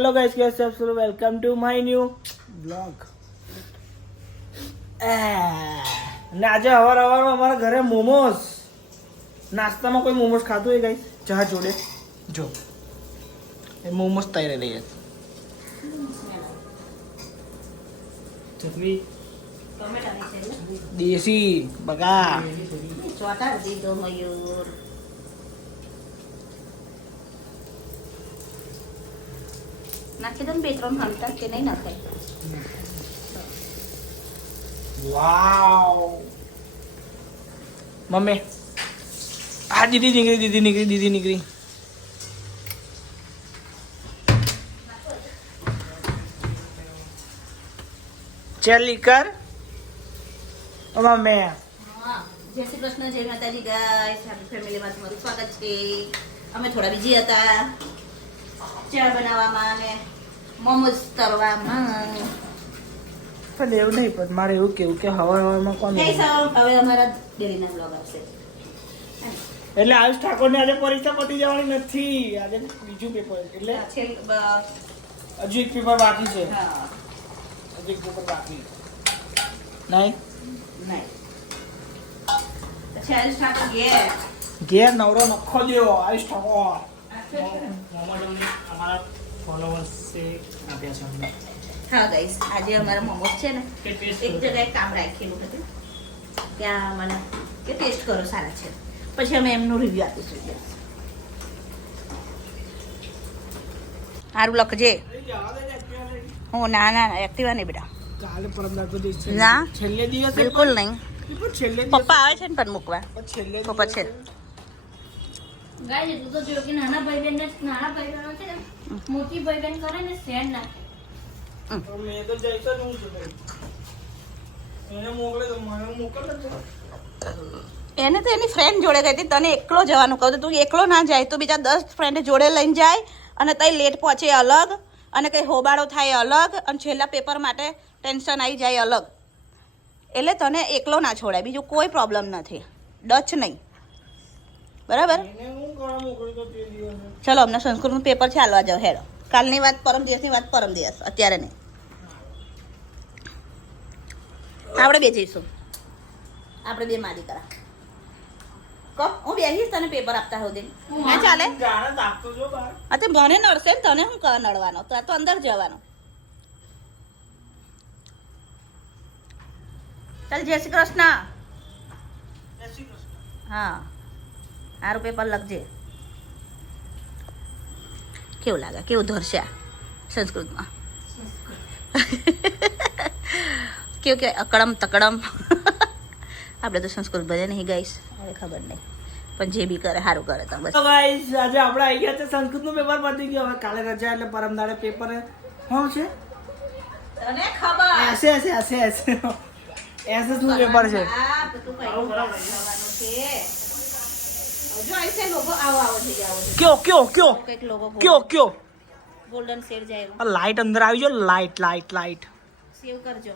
Hello guys, कैसे आप सब? Welcome to my new blog. ને આજે હવારમાં અમારા ઘરે મોમોસ નાસ્તામાં કોઈ મોમોસ ખાતું હોય ગાઈસ ચા જોડે જો એ મોમોસ તૈયાર રહી ચટણી દેશી બગા ચોટા દીધો મયુર નાખી દો ને બે ત્રણ હલતા કે નહીં નાખાય વાવ મમ્મી આ દીદી નીકળી ચલી કર મમ્મી જય શ્રી કૃષ્ણ, જય માતાજી ગાઈસ, આપણી ફેમિલીમાં તમારું સ્વાગત છે. અમે થોડા બીજી હતા ચા બનાવવામાં અને મોમોસ તળવામાં. પણ એવું નહીં, પણ મારે એવું કેવું કે હવામાં કોણ હવે અમારા ડેલીના બ્લોગ આવશે. એટલે આયુષ ઠાકોર ને આજે પરીક્ષા પતી જવાની નથી, આજે બીજું પેપર એટલે હજુ એક પેપર બાકી છે. હજુ એક પેપર બાકી નહીં પછી આયુષ ઠાકોર ઘેર ઘેર નવરો નખો દેવો આયુષ ઠાકોર. અમારા ફોલોવર્સ આપ્યા છે અમને. હા ગાઈસ, આજે અમારા મોમોસ છે ને એક જગ્યાએ કામ રાખેલું હતું, ત્યાં મને કે ટેસ્ટ કરો સારા છે, પછી અમે એમનું રિવ્યુ આપીશું. સારું લખજે. હું ના એક્ટિવા નહીં બેટા, કાલે પરમદાર તો દિવસ છે. ના છેલ્લે દિવસ બિલકુલ નહીં. છેલ્લે પપ્પા આવે છે ને પણ મૂકવા, છેલ્લે પપ્પા છે. ગાઈસ એટલું તો જોયું કે નાના ભાઈ બહેન છે ને મોટી ભાઈ બહેન કરે ને સેન્ડ નાખે. મેં તો જઈશ જ હું છું એને મોકલે તો મને મોકલ એને તો એની ફ્રેન્ડ જોડે ગઈ હતી, તને એકલો જવાનું કહું તું એકલો ના જાય તો બીજા 10 ફ્રેન્ડ જોડે લઈને જાય અને તઈ લેટ પહોંચે અલગ, અને કંઈ હોબાળો થાય અલગ, અને છેલ્લા પેપર માટે ટેન્શન આવી જાય અલગ. એટલે તને એકલો ના છોડાય, બીજું કોઈ પ્રોબ્લેમ નથી, ડચ નહીં, બરાબર? ચલો અમને સંસ્કૃતનું પેપર છે, હાલવા જાઓ હેડો. કાલની વાત પરમ દિવસની વાત પરમ દિવસ, અત્યારે નહીં. આપણે બે જઈશું, આપણે બે મારી કરા કહો, હું બેસીશ તને પેપર આપતા હોઉં ના ચાલે. અચ્છા મને નડશે ને તને શું નડવાનો, તો આ તો અંદર જવાનો. ચાલ જય શ્રી કૃષ્ણ. હા સારું પેપર લખજે. કેવું લાગે, કેવું ધરશે સંસ્કૃતમાં? કેવું કે અકડમ તકડમ. આપણે તો સંસ્કૃત ભલે નહીં ગાઈશ, હવે ખબર નહીં, પણ જે બી કરે સારું કરે તો બસ. ગાઈસ આજે આપણે આવી ગયા છે, સંસ્કૃતનું પેપર પતી ગયું, હવે કાલે રજા એટલે પરમદાડે પેપર શું છે? તને ખબર એસે શું પેપર છે? આ બધું કઈ કરવાનું છે. હજુ આઈસે લોગો આવો થઈ જાવ. કયો કંઈક લોગો ગોલ્ડન શેડ જાય એમાં. લાઈટ અંદર આવી જો, લાઈટ સેવ કરજો.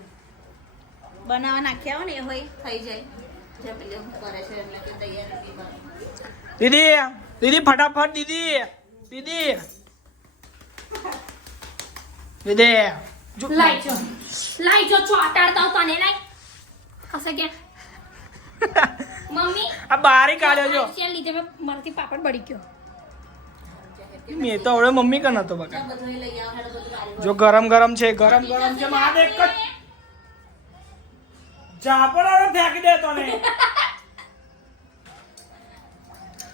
બનાવવા નાખ્યા હોય ને એ હોય થઈ જાય. જે પેલી હું કરે છે એટલે કે તૈયાર નથી બને. દીદી ફટાફટ દીદી લાઈ જો ચોટાડતા હું તને લાઈ હશે કે મમ્મી આ બારી કાઢ્યો જો. આઈસ્ક્રીમ લીધે મારાથી પાપડ બળી ગયો. મેં તો હવે મમ્મી કન હતો બકા. બધું લઈ આવો હેડો બધું લારી. જો ગરમ છે મારે એક જ ચાપડા ફેંકી દે તને.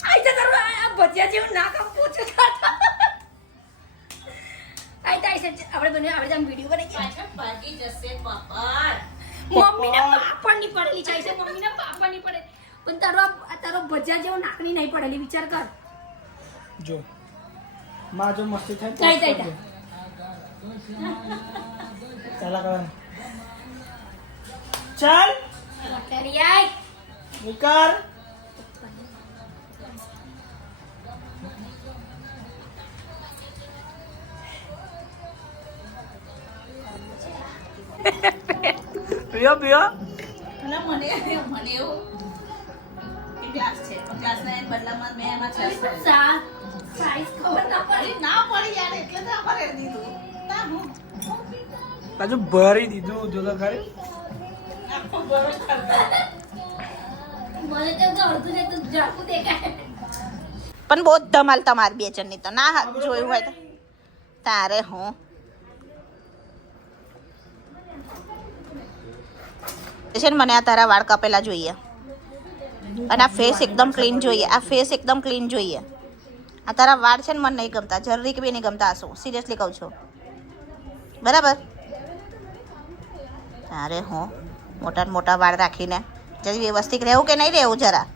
આઈ તો તારું આ ભજીયા જેવું ના કામ પૂછું ખાતા. આઈ તો આપણે આમ વિડિયો બનાવી પાછળ ભાગી જશે પાપડ. મમ્મીને પાપડ ની પડેલી છે, છે મમ્મીને પાપડ ની પડે, પણ તારો ભજીયા જેવો નાકની નહીં પડેલી, વિચાર કર. જો માં જો મસ્તી થાય થઈ ચાલા કરવાનું. ચાલ કરી આઈ નિકાર પીઓ અને મને એવું ગ્લાસ છે, ગ્લાસના બદલામાં મેં એમાં છાશ સા સાઈઝ ખબર ના પડી. ના પડી યાર એટલે તો આપણે દીધું ના હું પાછું ભરી દીધું જો તો ખરી આખો બરો કરતા મને તો અડધું ને તો ઝાકું દેખાય. પણ બહુ જ ધમાલ તમારી બે જણની તો ના જોયું હોય તો તારે હું છે ને મને આ તારા વાળ કાપેલા જોઈએ અને આ ફેસ એકદમ ક્લીન જોઈએ. આ ફેસ એકદમ ક્લીન જોઈએ. આ તારા વાળ છે ને મને નહીં ગમતા, જરીક બી નહીં ગમતા. આસુ સિરિયસલી કહું છું, બરાબર? અરે હું મોટા ને મોટા વાળ રાખીને જરી વ્યવસ્થિત રહેવું કે નહીં રહેવું જરા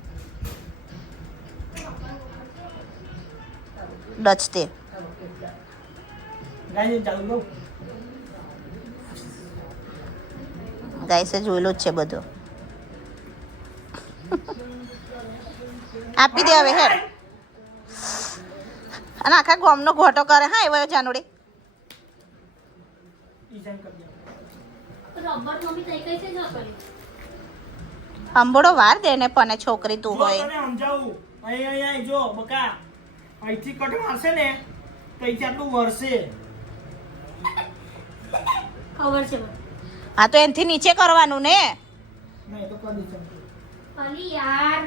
ડચતે ગાય ચાલુ દઉં ગાઈસે જોયેલું જ છે બધું. આપી દે હવે હેડ. અને આખા ગોમનો ઘોટો કરે. હા એવો જાનુડી ડિઝાઇન કરી દે. રબર મમ્મી તઈ કઈ છે જ કરી. અંબોડો વાર દે ને પણ છોકરી તું જો હોય તને સમજાવું અહીં જો બકા અહીંથી કટ મારશે ને તો અહીંથી આટલું વરસે ખબર છે મને. હા તો એનથી નીચે કરવાનું ને. નહીં તો કરી દે. અલી યાર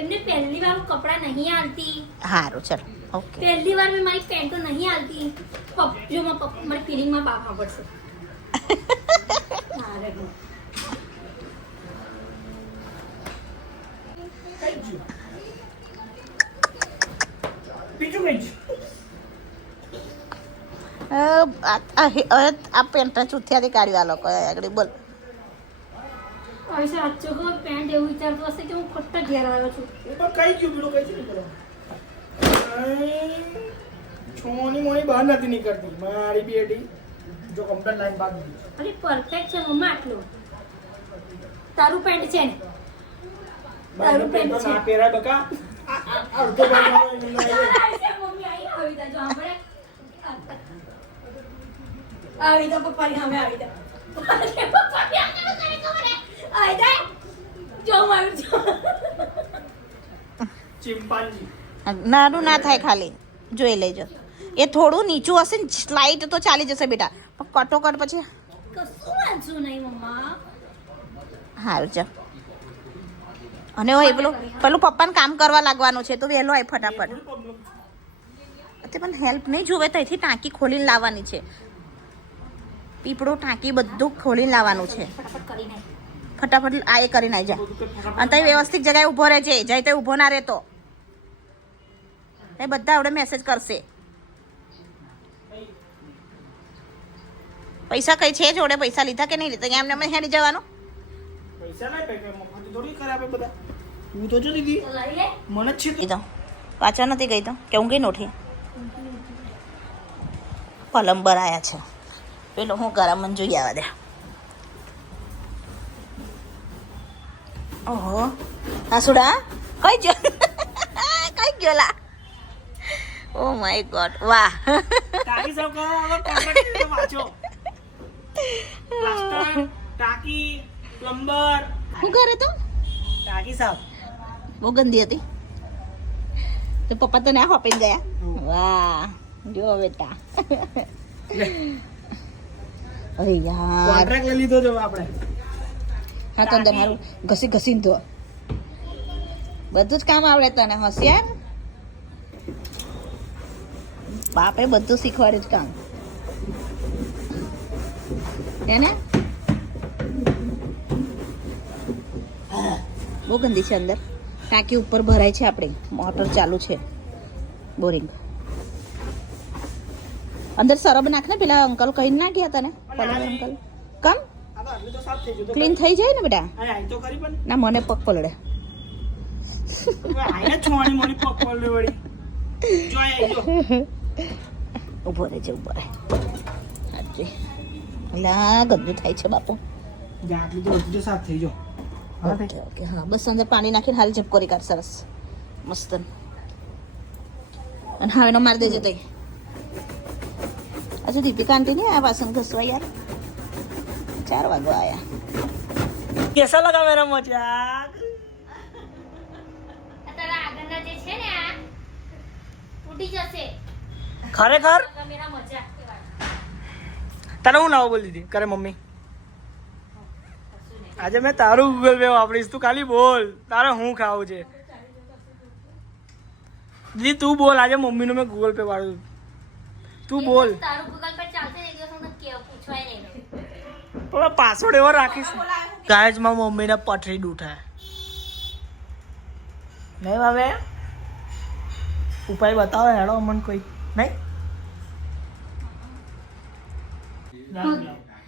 એમને પહેલી વાર કપડા નહીં આલતી. સારું ચલો ઓકે. પહેલી વાર મેં મારી પેન્ટો નહીં આલતી. જો મારી ફિલિંગમાં બાફા પડશે. અરે હું. કઈ ગયું બીજું કઈ ગયું આ પેન્ટ ચૂથિયાથી કાઢ્યું આ લોકો આગળ બોલ. હવે સાચો કહો પેન્ટ એવું વિચારતો હશે કે હું ખોટા ઘેર આવ્યો છું. એ પણ કઈ ગયું પેલું કઈ છે નીકળો છોની મોની બહાર નથી નીકળતી મારી બેટી જો કમ્પ્લેટ લાઈન બાદ દીધી અરે પરફેક્ટ છે મમ્મા આટલું. તારું પેન્ટ છે ને તારું પેન્ટ છે. ના પહેરાય બકા અડધો ભાઈ મમ્મી આઈ આવી તા જો આપણે આવી તો પપ્પાની સામે આવી તા. પપ્પાની સામે કરે ખબર હે આવી તા જો મારું જો ચિંપાંજી નાનું ના થાય, ખાલી જોઈ લેજો. એ થોડું નીચું હશે ને સ્લાઇટ તો ચાલી જશે બેટા, પણ કટોકટ પછી કશું વાંચું નહીં મમ્મા. સારું ચાલ. અને હોય પેલું પપ્પાને કામ કરવા લાગવાનું છે તો વહેલો આય ફટાફટ. તે પણ હેલ્પ નહીં જોવે તો અહીંથી ટાંકી ખોલીને લાવવાની છે. પીપળો ટાંકી બધું ખોલીને લાવવાનું છે. ફટાફટ કરી નાખ. ફટાફટ આ એ કરીને આવી જા. અને ત્યાં વ્યવસ્થિત જગ્યાએ ઊભો રહેજે, જાય તે ઊભો ના રહેતો. એ બધા આવડે મેસેજ કરશે. પૈસા કઈ છે જોડે? પૈસા લીધા કે નહીં લીધા? એમને અમે હેડી જવાનું. પૈસા લાય પૈસા મફત થોડી કરે આપણે બધા. તું તો જો દીદી તો લઈ લે. મને જ છે કીધું પાછા નથી ગઈ તો કે હું ગઈ નોઠી. પલંબર આયા છે. પેલો હું ગરમ મને જોઈ આવવા દે. ઓહો આસુડા કઈ ગયો? કઈ ગયો લા? ઓ માય ગોડ વાહ. ટાંકી સાફ કરો હવે કોન્ટ્રાક્ટ વાંચો પ્લાસ્ટર ટાંકી પ્લમ્બર શું કરે તું? ટાંકી સાફ બહુ ગંદી હતી તો પપ્પા તો ના હોપીને ગયા. વાહ જો બેટા. અરે યાર કોન્ટ્રાક્ટ લઈ લીધો જો આપણે. હા તો અંદર મારું ઘસી ઘસીને ધો. બધું જ કામ આવડે તને હોશિયાર. બાપે બધું શીખવાડ્યું જ કામ એને. બહુ ગંદી છે અંદર. ટાંકી ઉપર ભરાય છે આપણી, મોટર ચાલુ છે, બોરિંગ. અંદર સરબ નાખ ને, પેલા અંકલ કહીને ના ગયા તને? પલંગ અંકલ કમ આ તો આટલું તો સાફ થઈ ગયું તો ક્લીન થઈ જાય ને બેટા. આ આઈ તો કરી પણ ના મને પગ પલડે. આઈને છોણી મોની પગ પલ્લે વળી જો આઈ જો ઊભો રહેજે, ઊભો રહે. હાજી લા ગંદુ થાય છે બાપુ. આટલું તો બધું તો સાફ થઈ જો. ઓકે ઓકે હા બસ અંદર પાણી નાખીને હારી ઝપકોરી કાઢ. સરસ મસ્ત. અને હવે એનો મારી દેજે તઈ. હજુ દીપિકા આંટી નહીં આયા વાસણ ઘસવા યાર. 4 વાગવા આયા. કેસા લગા મેરા મજાક? તારા આગળના જે છે ને આ તૂટી જશે ખરેખર મેરા મજાક કહેવાય તને હું લાવો બોલી દીધી કરે મમ્મી આજે મેં તારું ગૂગલ પે વાપરીશ તું ખાલી બોલ તારે હું ખાવું છે દીદી તું બોલ આજે મમ્મીનું મેં ગૂગલ પે વાળું તું બોલ તારું ગૂગલ પર ચાલશે ને એક દિવસ હું કે પૂછવાય નહીં પણ પાસવર્ડ એવો રાખીશ ગાય જ મારી મમ્મીને પથરી દુખાય નહીં હવે ઉપાય બતાવો હેડો અમને કોઈ નહીં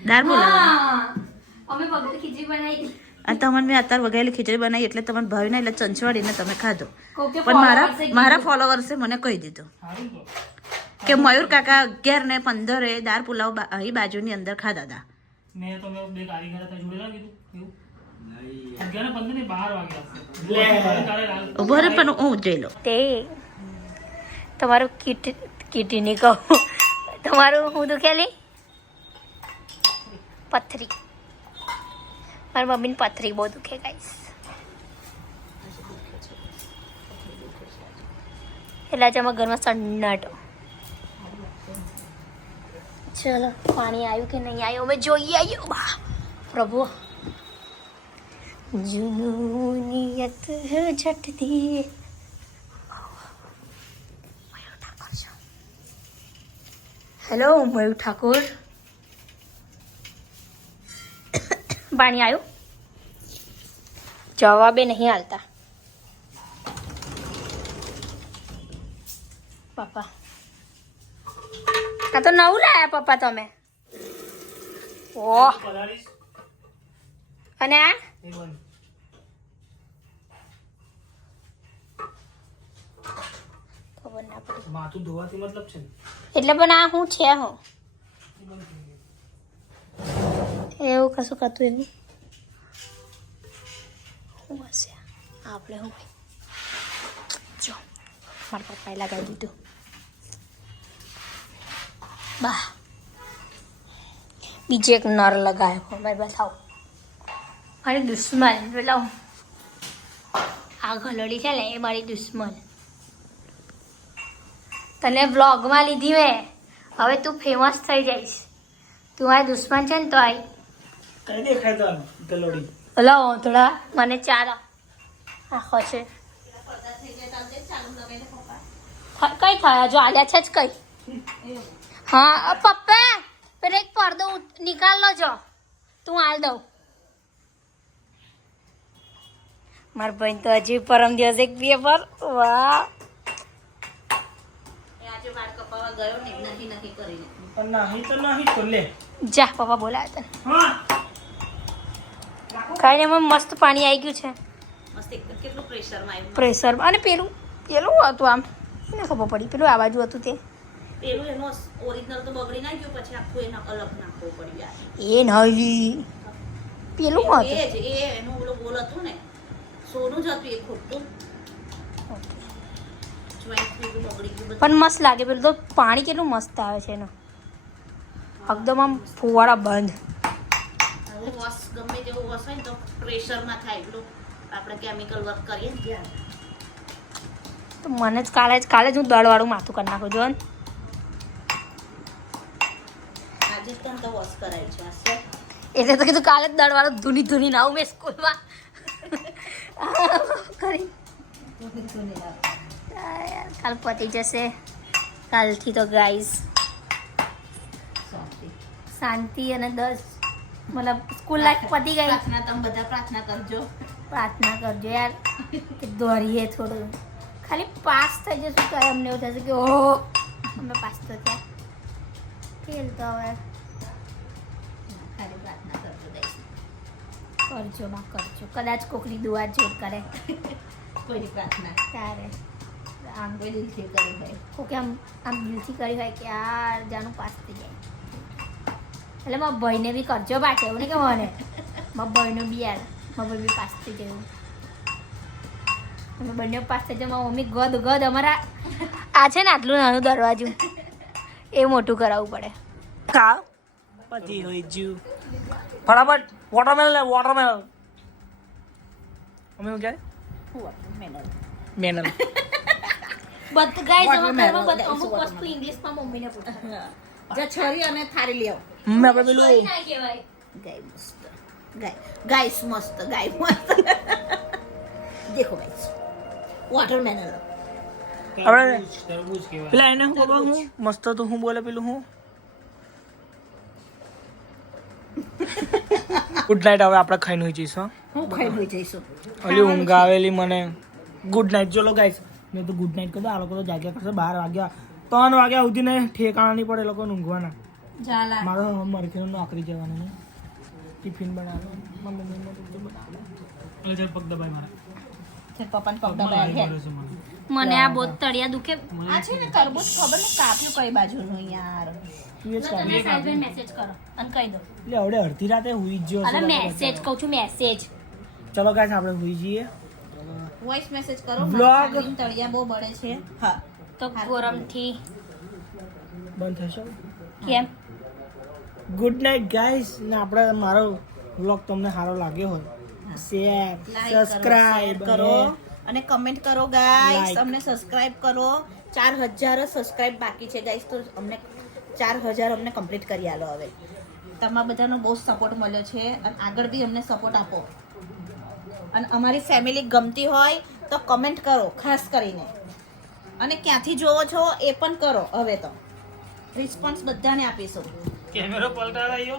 દાળ બોલાવો અમે વગર ખીચડી બનાવી આ તમને મેં અત્યારે વગાયેલી ખીચડી બનાવી એટલે તમને ભાવી ના એટલે ચંચવાડીને તમે ખાધો કોકે પણ મારા ફોલોવર્સે મને કહી દીધું કે મયુર કાકા 11 ને 15 દાળ પુલાવ અહીં બાજુની અંદર ખાધા હતા મેં તો મેં બે કારીગર હતા જોડેલા કીધું એવું 11 ને 15 ને 12 વાગ્યા ઉભો રે પણ હું જોઈ લો તે તમારું કીટી નહીં કહું તમારું હું દુખેલી પથરી મારી મમ્મીની પથરી બહુ દુખે ગાઈસ એટલે આજે અમારા ઘરમાં સન્નાટો ચલો પાણી આવ્યું કે નહીં આવ્યું અમે જોઈએ આવ્યું બા પ્રભુ જુનિયત ઝટતી હેલો મયુર ઠાકોર પાણી આવ્યું જવાબે નહીં હાલતા પપ્પા આ તો નવું લાયા પપ્પા તમે ઓહ અને આ ખબર ના પડી માથું ધોવાથી મતલબ છે એટલે પણ આ શું છે હો એવું કશું કરતું એવું શું હશે આપણે શું જો મારા પપ્પાએ લગાવી દીધું બા બીજો એક નર લગાવ્યો ભાઈ બતાવો મારી દુશ્મન બોલાવો આ ગલોડી છે ને એ મારી દુશ્મન તને વ્લોગમાં લીધી મેં હવે તું ફેમસ થઈ જઈશ તું મારી દુશ્મન છે ને તો આઈ કઈ દેખાય તો ગલોડી હલો થોડા મને ચાર આખો છે કઈ થયા જો આલ્યા છે જ કઈ હા પપ્પા પેલો એક પડદો નિકાલ લો જો તું હાલ દઉં મારા ભાઈ તો હજી પરમ દિવસ એક પેપર વાહ પણ નહીં તો નહીં તો લે જા પપ્પા બોલાવે તને હા કઈ ને એમાં મસ્ત પાણી આવી ગયું છે મસ્ત કેટલું પ્રેશરમાં આવ્યું પ્રેશર અને પેલું પેલું હતું આમ એને ખબર પડી પેલું આ બાજુ હતું તે પેલું એનો ઓરિજિનલ તો બગડી ના ગયું પછી આખું એના અલગ નાખવું પડ્યું એ નહીં પેલું હતું એ જ એ એનું ઓલું બોલ હતું ને સોનું જ હતું એ ખોટું જોઈન્ટ પેલું બગડી ગયું પણ મસ્ત લાગે પેલું તો પાણી કેટલું મસ્ત આવે છે એનું એકદમ આમ ફુવારા બંધ બધું વોશ ગમે તેવું વોશ હોય ને તો પ્રેશરમાં થાય એટલું આપણે કેમિકલ વર્ક કરીએ ને ત્યાં તો મને જ કાલે જ હું દળવાળું માથું કરી નાખું જો ને આજે જ તને તો વોશ કરાયું છે આ સેટ એટલે તો કીધું કાલે જ દળવાળું ધૂની ના આવું મેં સ્કૂલમાં કરી કાલ પતી જશે કાલથી તો ગાઈસ શાંતિ અને 10 મતલબ સ્કૂલ લાઈફ પતી ગઈ પ્રાર્થના તમે બધા પ્રાર્થના કરજો યાર કે દોડીએ થોડું ખાલી પાસ થઈ જશું તો અમને એવું થશે કે ઓહો અમે પાસ તો થયા ફેલ તો હવે ખાલી પ્રાર્થના કરજો દઈશ કરજો માં કરજો કદાચ કોકની દુઆ જોડ કરે કોઈની પ્રાર્થના ત્યારે આમ કોઈ દિલથી કરી હોય કોકે આમ દિલથી કરી હોય કે યાર જાનું પાસ થઈ જાય એટલે મારા ભાઈને બી કરજો પાછળ એવું નહીં કે મને મારા ભાઈનું બી યાર મારા ભાઈ બી પાસ થઈ જાય અમે બંને પાસ થઈ જાય મારી મમ્મી ગદ અમારા આ છે ને આટલું નાનું દરવાજું એ મોટું કરાવવું પડે ખા પતી હોય જુ ફટાફટ વોટરમેલન લે વોટરમેલન અમે શું કહે મેનલ બધું ગાઈસ Watermelon, ઘરમાં guys, અમુક watermelon. વસ્તુ ઇંગ્લિશમાં મમ્મીને પૂછો જા છરી અને થાળી લઈ આવો આપણે પેલું કઈ ના કહેવાય ગાય મસ્ત ગાઈસ મસ્ત ગાય મસ્ત દેખો ગાઈસ વોટરમેલન આપણે તરબૂચ કહેવાય. પેલા એને હું ખબર હું મસ્ત તો હું બોલે પેલું હું ગુડ નાઇટ હવે આપણે ખાઈને હોઈ જઈશું હું ખાઈ હોઈ જઈશું ઓલી ઊંઘ આવેલી મને ગુડ નાઇટ ચલો ગાઈસ મેં તો ગુડ નાઇટ કહ્યું આ લોકો તો જાગ્યા કરશે 12 વાગ્યા 3 વાગ્યા સુધી ને ઠેકાણા નહીં પડે એ લોકો ઊંઘવાના ઝાલા મારો મરઘીનો નોકરી જવાનું ને ટિફિન બનાવવાનું મમ્મી એટલે ચાલ પગ દબાઈ મારે. છે પપ્પાને પગ દબાયા છે મારે શું મને? મને આ બહુ તળિયા દુખે આ છે ને તરબૂચ ખબર ને કાપ્યું કઈ બાજુનું યાર તું એ જ કાઢ. તમે સાહેબને મેસેજ કરો અને કહી દો એટલે આવડે અડધી રાતે હુઈ જ ગયો અરે હશે. મેસેજ કહું છું મેસેજ ચલો ગાઈસ આપણે હુઈ જઈએ વોઇસ મેસેજ કરો Vlog. મારી તળિયા બહુ બળે છે હા તો ગરમથી બંધ થશે કેમ ગુડ નાઇટ ગાઈસ ને આપણે મારો વ્લોગ તમને સારો લાગ્યો હોય શેર સબસ્ક્રાઇબ કરો અને કમેન્ટ કરો ગાઈસ Like. અમને સબસ્ક્રાઇબ કરો 4000 સબસ્ક્રાઇબ બાકી છે ગાઈસ તો અમને 4000 અમને કમ્પ્લીટ કરી આલો હવે તમારા બધાનો બહુ સપોર્ટ મળ્યો છે અને આગળ બી અમને સપોર્ટ આપો અને અમારી ફેમિલી ગમતી હોય તો કમેન્ટ કરો ખાસ કરીને અને ક્યાંથી જોવો છો એ પણ કરો હવે તો રિસ્પોન્સ બધાને આપીશું કેમેરો પલટાવા આવ્યો.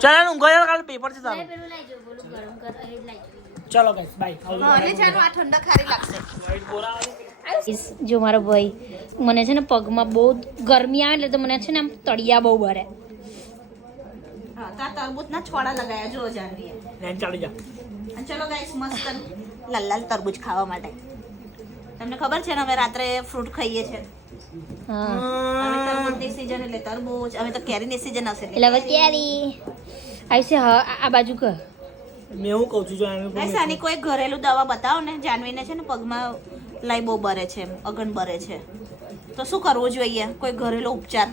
ચાલો ઊંઘો યાર કાલે પેપર છે તારું પેલું લઈ જો બોલું ગરમ કર અરે લઈ ચલો ગાઈસ બાય અને જાનું આ ઠંડા ખારી લાગશે જો મારો ભાઈ મને છે ને પગમાં બહુ ગરમી આવે એટલે તો મને છે ને આમ તળિયા બહુ ભરે હા તા તરબૂચના છોડા લગાયા જો જાનવીએ રેન ચાલી જા અને ચલો ગાઈસ મસ્ત લાલ લાલ તરબૂચ ખાવા માટે તમને ખબર છે ને અમે રાત્રે ફ્રૂટ ખાઈએ છીએ હા હવે તરબૂચની સીઝન એટલે તરબૂચ હવે તો કેરીની સીઝન હશે એટલે હવે કેરી આવી છે હા આ બાજુ કર મેં એવું કહું છું જો આને ગાઈસ આની કોઈ ઘરેલું દવા બતાવો ને જાનવીને છે ને પગમાં લાઈ બહુ બરે છે અગન બરે છે તો શું કરવું જોઈએ કોઈ ઘરેલું ઉપચાર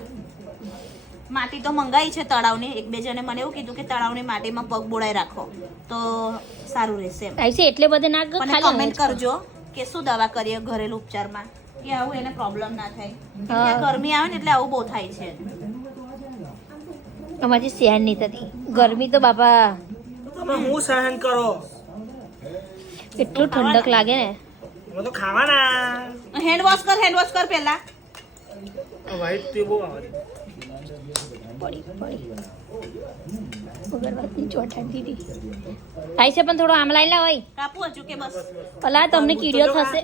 માટી તો મંગાઈ છે તળાવની એક બે જણે મને એવું કીધું કે તળાવની માટીમાં પગ બોળાઈ રાખો તો સારું રહેશે એમ આવી છે એટલે બધે ના કર, મને ખાલી કમેન્ટ કરજો કે શું દવા કરીએ ઘરેલું ઉપચારમાં કે આવું એને પ્રોબ્લેમ ના થાય કેમ કે આ હા. ગરમી આવે ને એટલે આવું બહુ થાય છે અમારી સહન નહીં થતી ગરમી તો બાપા તમે હું સહન કરો એટલું ઠંડક લાગે ને અમે તો ખાવાના હેન્ડ વોશ કર પહેલા વ્હાઈટ તે બહુ આવે પડી અગરબત્તી ચોટાડી દીધી આવી છે પણ થોડો આમ લાઈ લા હોય કાપું હજુ કે બસ અલા તમને કીડીઓ થશે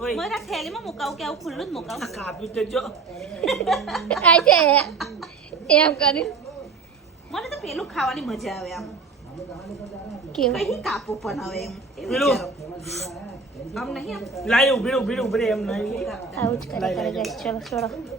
ઓય મારા થેલીમાં મુકાવું કે આવું ખુલ્લું જ મુકાવું આ કાપ્યું તે જો આવી છે એમ કરી મને તો પેલું ખાવાની મજા આવે આમ કેવું કઈ કાપું પણ હવે એમ એવું પેલું. વિચારો. આમ નહીં આમ લાઈ ઉભી ઉભી એમ નહીં આવું જ કરે guys. ચલો ચલો